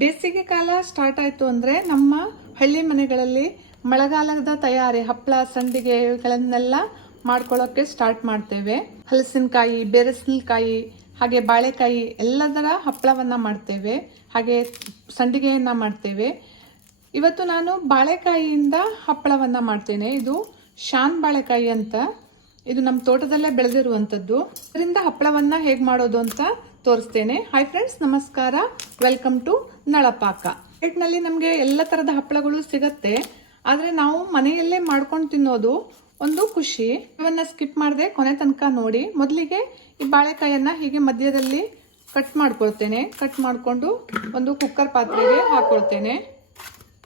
ಬೇಸಿಗೆ ಕಾಲ ಸ್ಟಾರ್ಟ್ ಆಯಿತು ಅಂದರೆ ನಮ್ಮ ಹಳ್ಳಿ ಮನೆಗಳಲ್ಲಿ ಮಳೆಗಾಲದ ತಯಾರಿ ಹಪ್ಪಳ ಸಂಡಿಗೆಗಳನ್ನೆಲ್ಲ ಮಾಡ್ಕೊಳ್ಳೋಕ್ಕೆ ಸ್ಟಾರ್ಟ್ ಮಾಡ್ತೇವೆ. ಹಲಸಿನಕಾಯಿ, ಬೇರೆಸಿನಕಾಯಿ, ಹಾಗೆ ಬಾಳೆಕಾಯಿ ಎಲ್ಲದರ ಹಪ್ಪಳವನ್ನು ಮಾಡ್ತೇವೆ. ಹಾಗೆ ಸಂಡಿಗೆಯನ್ನು ಮಾಡ್ತೇವೆ. ಇವತ್ತು ನಾನು ಬಾಳೆಕಾಯಿಯಿಂದ ಹಪ್ಪಳವನ್ನು ಮಾಡ್ತೇನೆ. ಇದು ಶಾನ್ ಬಾಳೆಕಾಯಿ ಅಂತ. ಇದು ನಮ್ಮ ತೋಟದಲ್ಲೇ ಬೆಳೆದಿರುವಂಥದ್ದು. ಇದರಿಂದ ಹಪ್ಪಳವನ್ನು ಹೇಗೆ ಮಾಡೋದು ಅಂತ ತೋರಿಸ್ತೇನೆ. ಹಾಯ್ ಫ್ರೆಂಡ್ಸ್ ನಮಸ್ಕಾರ. Welcome to Nalapaka. ನಲ್ಲಿ ನಮಗೆ ಎಲ್ಲ ಥರದ ಹಪ್ಪಳಗಳು ಸಿಗತ್ತೆ. ಆದರೆ ನಾವು ಮನೆಯಲ್ಲೇ ಮಾಡ್ಕೊಂಡು ತಿನ್ನೋದು ಒಂದು ಖುಷಿ. ಇವನ್ನ ಸ್ಕಿಪ್ ಮಾಡದೆ ಕೊನೆ ತನಕ ನೋಡಿ. ಮೊದಲಿಗೆ ಈ ಬಾಳೆಕಾಯನ್ನ ಹೀಗೆ ಮಧ್ಯದಲ್ಲಿ ಕಟ್ ಮಾಡ್ಕೊಳ್ತೇನೆ. ಕಟ್ ಮಾಡಿಕೊಂಡು ಒಂದು ಕುಕ್ಕರ್ ಪಾತ್ರೆಗೆ ಹಾಕೊಳ್ತೇನೆ.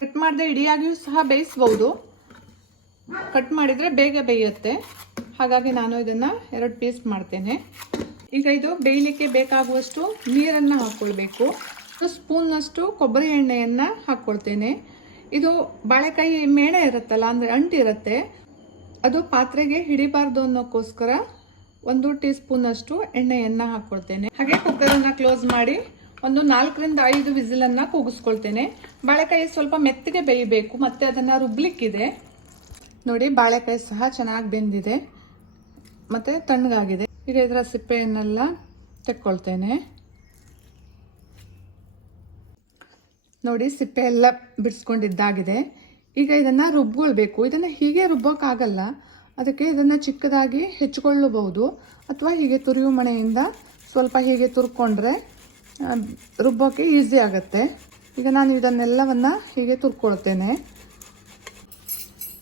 ಕಟ್ ಮಾಡದೆ ಇಡಿಯಾಗಿಯೂ ಸಹ ಬೇಯಿಸ್ಬೋದು. ಕಟ್ ಮಾಡಿದರೆ ಬೇಗ ಬೇಯುತ್ತೆ. ಹಾಗಾಗಿ ನಾನು ಇದನ್ನು ಎರಡು ಪೀಸ್ ಮಾಡ್ತೇನೆ. ಈಗ ಇದು ಬೇಯಲಿಕ್ಕೆ ಬೇಕಾಗುವಷ್ಟು ನೀರನ್ನು ಹಾಕ್ಕೊಳ್ಬೇಕು ಸ್ಪೂನ್ನಷ್ಟು ಕೊಬ್ಬರಿ ಎಣ್ಣೆಯನ್ನು ಹಾಕ್ಕೊಳ್ತೇನೆ ಇದು ಬಾಳೆಕಾಯಿ ಮೇಣೆ ಇರುತ್ತಲ್ಲ, ಅಂದರೆ ಅಂಟಿರುತ್ತೆ ಅದು ಪಾತ್ರೆಗೆ ಹಿಡಿಬಾರ್ದು ಅನ್ನೋಕ್ಕೋಸ್ಕರ ಒಂದು ಟೀ ಸ್ಪೂನಷ್ಟು ಎಣ್ಣೆಯನ್ನು ಹಾಕ್ಕೊಳ್ತೇನೆ ಹಾಗೆ ಕುಕ್ಕರನ್ನು ಕ್ಲೋಸ್ ಮಾಡಿ ಒಂದು ನಾಲ್ಕರಿಂದ ಐದು ವಿಸಿಲನ್ನು ಕೂಗಿಸ್ಕೊಳ್ತೇನೆ. ಬಾಳೆಕಾಯಿ ಸ್ವಲ್ಪ ಮೆತ್ತಗೆ ಬೇಯಬೇಕು, ಮತ್ತು ಅದನ್ನು ರುಬ್ಲಿಕ್ಕಿದೆ. ನೋಡಿ, ಬಾಳೆಕಾಯಿ ಸಹ ಚೆನ್ನಾಗಿ ಬೆಂದಿದೆ. ಮತ್ತು ತಣ್ಣಗಾಗಿದೆ. ಈಗ ಇದರ ಸಿಪ್ಪೆಯನ್ನೆಲ್ಲ ತೆಕ್ಕೊಳ್ತೇನೆ. ನೋಡಿ, ಸಿಪ್ಪೆ ಎಲ್ಲ ಬಿಡಿಸ್ಕೊಂಡಿದ್ದಾಗಿದೆ. ಈಗ ಇದನ್ನು ರುಬ್ಕೊಳ್ಬೇಕು. ಇದನ್ನು ಹೀಗೆ ರುಬ್ಬೋಕ್ಕಾಗಲ್ಲ ಅದಕ್ಕೆ ಇದನ್ನು ಚಿಕ್ಕದಾಗಿ ಹೆಚ್ಚಿಕೊಳ್ಳಬಹುದು. ಅಥವಾ ಹೀಗೆ ತುರಿಯು ಮಣೆಯಿಂದ ಸ್ವಲ್ಪ ಹೀಗೆ ತುರ್ಕೊಂಡ್ರೆ ರುಬ್ಬೋಕ್ಕೆ ಈಸಿ ಆಗುತ್ತೆ. ಈಗ ನಾನು ಇದನ್ನೆಲ್ಲವನ್ನು ಹೀಗೆ ತುರ್ಕೊಳ್ತೇನೆ.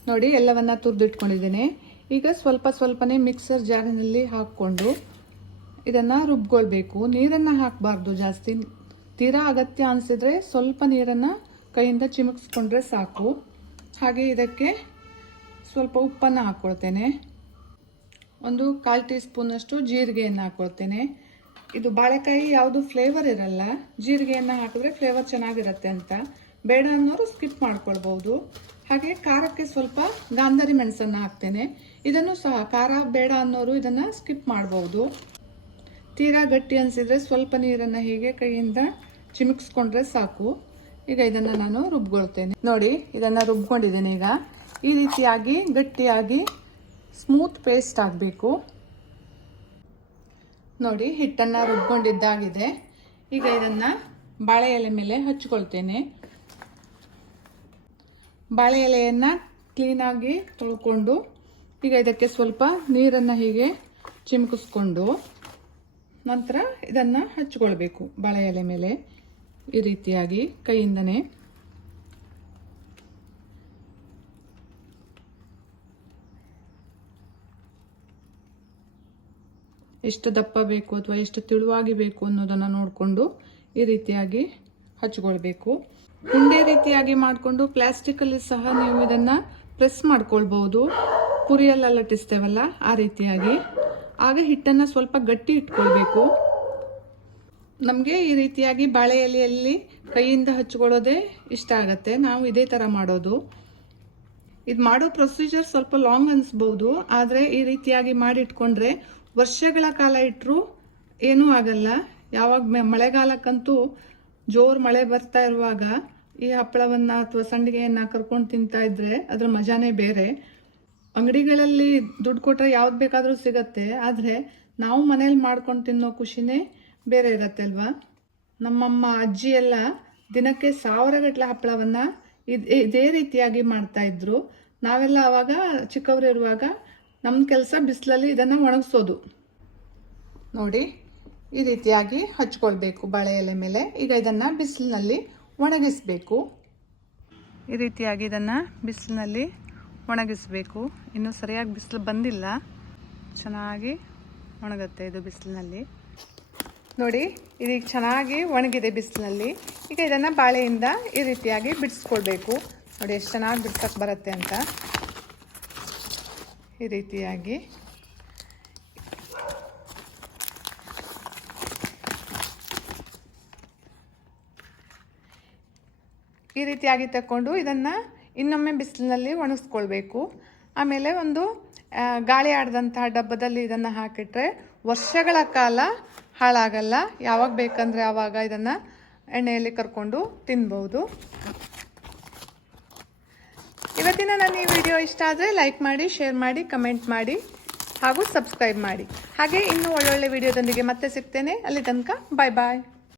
ನೋಡಿ, ಎಲ್ಲವನ್ನು ತುರಿದಿಟ್ಕೊಂಡಿದ್ದೇನೆ. ಈಗ ಸ್ವಲ್ಪ ಸ್ವಲ್ಪನೇ ಮಿಕ್ಸರ್ ಜಾರಿನಲ್ಲಿ ಹಾಕ್ಕೊಂಡು ಇದನ್ನು ರುಬ್ಕೊಳ್ಬೇಕು. ನೀರನ್ನು ಹಾಕಬಾರ್ದು ಜಾಸ್ತಿ. ತೀರಾ ಅಗತ್ಯ ಅನಿಸಿದ್ರೆ ಸ್ವಲ್ಪ ನೀರನ್ನು ಕೈಯಿಂದ ಚಿಮುಕ್ಸ್ಕೊಂಡ್ರೆ ಸಾಕು. ಹಾಗೆ ಇದಕ್ಕೆ ಸ್ವಲ್ಪ ಉಪ್ಪನ್ನು ಹಾಕ್ಕೊಳ್ತೇನೆ ಒಂದು ಕಾಲು ಟೀ ಸ್ಪೂನಷ್ಟು ಜೀರಿಗೆಯನ್ನು ಹಾಕ್ಕೊಳ್ತೇನೆ ಇದು ಬಾಳೆಕಾಯಿ ಯಾವುದು ಫ್ಲೇವರ್ ಇರಲ್ಲ. ಜೀರಿಗೆಯನ್ನು ಹಾಕಿದ್ರೆ ಫ್ಲೇವರ್ ಚೆನ್ನಾಗಿರುತ್ತೆ ಅಂತ. ಬೇಡ ಅನ್ನೋರು ಸ್ಕಿಪ್ ಮಾಡ್ಕೊಳ್ಬೋದು ಹಾಗೆ ಖಾರಕ್ಕೆ ಸ್ವಲ್ಪ ಗಾಂಧಾರಿ ಮೆಣಸನ್ನು ಹಾಕ್ತೇನೆ. ಇದನ್ನು ಸಹ ಖಾರ ಬೇಡ ಅನ್ನೋರು ಇದನ್ನು ಸ್ಕಿಪ್ ಮಾಡ್ಬೋದು. ತೀರಾ ಗಟ್ಟಿ ಅನಿಸಿದರೆ ಸ್ವಲ್ಪ ನೀರನ್ನು ಹೀಗೆ ಕೈಯಿಂದ ಚಿಮುಕ್ಸ್ಕೊಂಡ್ರೆ ಸಾಕು. ಈಗ ಇದನ್ನು ನಾನು ರುಬ್ಕೊಳ್ತೇನೆ. ನೋಡಿ, ಇದನ್ನು ರುಬ್ಕೊಂಡಿದ್ದೇನೆ ಈಗ. ಈ ರೀತಿಯಾಗಿ, ಗಟ್ಟಿಯಾಗಿ ಸ್ಮೂತ್ ಪೇಸ್ಟ್ ಆಗಬೇಕು. ನೋಡಿ, ಹಿಟ್ಟನ್ನು ರುಬ್ಕೊಂಡಿದ್ದಾಗಿದೆ. ಈಗ ಇದನ್ನು ಬಾಳೆ ಎಲೆ ಮೇಲೆ ಹಚ್ಕೊಳ್ತೇನೆ. ಬಾಳೆ ಎಲೆಯನ್ನು ಕ್ಲೀನಾಗಿ ತೊಳ್ಕೊಂಡು, ಈಗ ಇದಕ್ಕೆ ಸ್ವಲ್ಪ ನೀರನ್ನು ಹೀಗೆ ಚಿಮುಕಿಸ್ಕೊಂಡು ನಂತರ ಇದನ್ನು ಹಚ್ಕೊಳ್ಬೇಕು ಬಾಳೆ ಎಲೆ ಮೇಲೆ. ಈ ರೀತಿಯಾಗಿ ಕೈಯಿಂದನೇ. ಎಷ್ಟು ದಪ್ಪ ಬೇಕು ಅಥವಾ ಎಷ್ಟು ತೆಳುವಾಗಿ ಬೇಕು ಅನ್ನೋದನ್ನು ನೋಡಿಕೊಂಡು ಈ ರೀತಿಯಾಗಿ ಹಚ್ಕೊಳ್ಬೇಕು. ಉಂಡೆ ರೀತಿಯಾಗಿ ಮಾಡಿಕೊಂಡು ಪ್ಲಾಸ್ಟಿಕಲ್ಲಿ ಸಹ ನೀವು ಇದನ್ನು ಪ್ರೆಸ್ ಮಾಡ್ಕೊಳ್ಬಹುದು. ಪುರಿಯಲ್ಲ ಲಟ್ಟಿಸ್ತೇವಲ್ಲ ಆ ರೀತಿಯಾಗಿ. ಆಗ ಹಿಟ್ಟನ್ನು ಸ್ವಲ್ಪ ಗಟ್ಟಿ ಇಟ್ಕೊಳ್ಬೇಕು. ನಮಗೆ ಈ ರೀತಿಯಾಗಿ ಬಾಳೆ ಎಲೆಯಲ್ಲಿ ಕೈಯಿಂದ ಹಚ್ಕೊಳ್ಳೋದೇ ಇಷ್ಟ ಆಗುತ್ತೆ. ನಾವು ಇದೇ ಥರ ಮಾಡೋದು. ಇದು ಮಾಡೋ ಪ್ರೊಸೀಜರ್ ಸ್ವಲ್ಪ ಲಾಂಗ್ ಅನಿಸ್ಬೋದು. ಆದರೆ ಈ ರೀತಿಯಾಗಿ ಮಾಡಿಟ್ಕೊಂಡ್ರೆ ವರ್ಷಗಳ ಕಾಲ ಇಟ್ಟರೂ ಏನೂ ಆಗಲ್ಲ. ಯಾವಾಗ ಮಳೆಗಾಲಕ್ಕಂತೂ ಜೋರು ಮಳೆ ಬರ್ತಾ ಇರುವಾಗ ಈ ಹಪ್ಪಳವನ್ನ ಅಥವಾ ಸಂಡಿಗೆಯನ್ನ ಕರ್ಕೊಂಡು ತಿಂತಾ ಇದ್ರೆ ಅದ್ರ ಮಜಾನೇ ಬೇರೆ. ಅಂಗಡಿಗಳಲ್ಲಿ ದುಡ್ಡು ಕೊಟ್ಟರೆ ಯಾವ್ದು ಬೇಕಾದರೂ ಸಿಗತ್ತೆ, ಆದರೆ ನಾವು ಮನೇಲಿ ಮಾಡ್ಕೊಂಡು ತಿನ್ನೋ ಖುಷಿನೇ ಬೇರೆ ಇರತ್ತೆ ಅಲ್ವಾ? ನಮ್ಮಮ್ಮ, ಅಜ್ಜಿ ಎಲ್ಲ ದಿನಕ್ಕೆ ಸಾವಿರಗಟ್ಟಲೆ ಹಪ್ಪಳವನ್ನು ಇದೇ ರೀತಿಯಾಗಿ ಮಾಡ್ತಾ ಇದ್ರು. ನಾವೆಲ್ಲ ಆವಾಗ ಚಿಕ್ಕವರು ಇರುವಾಗ ನಮ್ಮ ಕೆಲಸ ಬಿಸಿಲಲ್ಲಿ ಇದನ್ನು ಒಣಗಿಸೋದು. ನೋಡಿ ಈ ರೀತಿಯಾಗಿ ಹಚ್ಕೊಳ್ಬೇಕು ಬಾಳೆ ಎಲೆ ಮೇಲೆ. ಈಗ ಇದನ್ನು ಬಿಸಿಲಿನಲ್ಲಿ ಒಣಗಿಸಬೇಕು. ಈ ರೀತಿಯಾಗಿ ಇದನ್ನು ಬಿಸಿಲಿನಲ್ಲಿ ಒಣಗಿಸಬೇಕು. ಇನ್ನೂ ಸರಿಯಾಗಿ ಬಿಸಿಲು ಬಂದಿಲ್ಲ. ಚೆನ್ನಾಗಿ ಒಣಗುತ್ತೆ ಇದು ಬಿಸಿಲಿನಲ್ಲಿ. ನೋಡಿ, ಇದೀಗ ಚೆನ್ನಾಗಿ ಒಣಗಿದೆ ಬಿಸಿಲಿನಲ್ಲಿ. ಈಗ ಇದನ್ನು ಬಾಳೆಯಿಂದ ಈ ರೀತಿಯಾಗಿ ಬಿಡಿಸ್ಕೊಳ್ಬೇಕು. ನೋಡಿ, ಎಷ್ಟು ಚೆನ್ನಾಗಿ ಬಿಡ್ಸಕ್ಕೆ ಬರುತ್ತೆ ಅಂತ. ಈ ರೀತಿಯಾಗಿ ಈ ರೀತಿಯಾಗಿ ತಗೊಂಡು ಇದನ್ನು ಇನ್ನೊಮ್ಮೆ ಬಿಸಿಲಿನಲ್ಲಿ ಒಣಗಿಸ್ಕೊಳ್ಬೇಕು. ಆಮೇಲೆ ಒಂದು ಗಾಳಿ ಆಡದಂತಹ ಡಬ್ಬದಲ್ಲಿ ಇದನ್ನು ಹಾಕಿಟ್ರೆ ವರ್ಷಗಳ ಕಾಲ ಹಾಳಾಗಲ್ಲ. ಯಾವಾಗ ಬೇಕಂದರೆ ಆವಾಗ ಇದನ್ನು ಎಣ್ಣೆಯಲ್ಲಿ ಕರ್ಕೊಂಡು ತಿನ್ಬೋದು. ಇವತ್ತಿನ ನನ್ನ ಈ ವಿಡಿಯೋ ಇಷ್ಟ ಆದರೆ ಲೈಕ್ ಮಾಡಿ, ಶೇರ್ ಮಾಡಿ, ಕಮೆಂಟ್ ಮಾಡಿ ಹಾಗೂ ಸಬ್ಸ್ಕ್ರೈಬ್ ಮಾಡಿ. ಹಾಗೆ ಇನ್ನೂ ಒಳ್ಳೊಳ್ಳೆ ವಿಡಿಯೋದೊಂದಿಗೆ ಮತ್ತೆ ಸಿಗ್ತೇನೆ. ಅಲ್ಲಿ ತನಕ ಬಾಯ್ ಬಾಯ್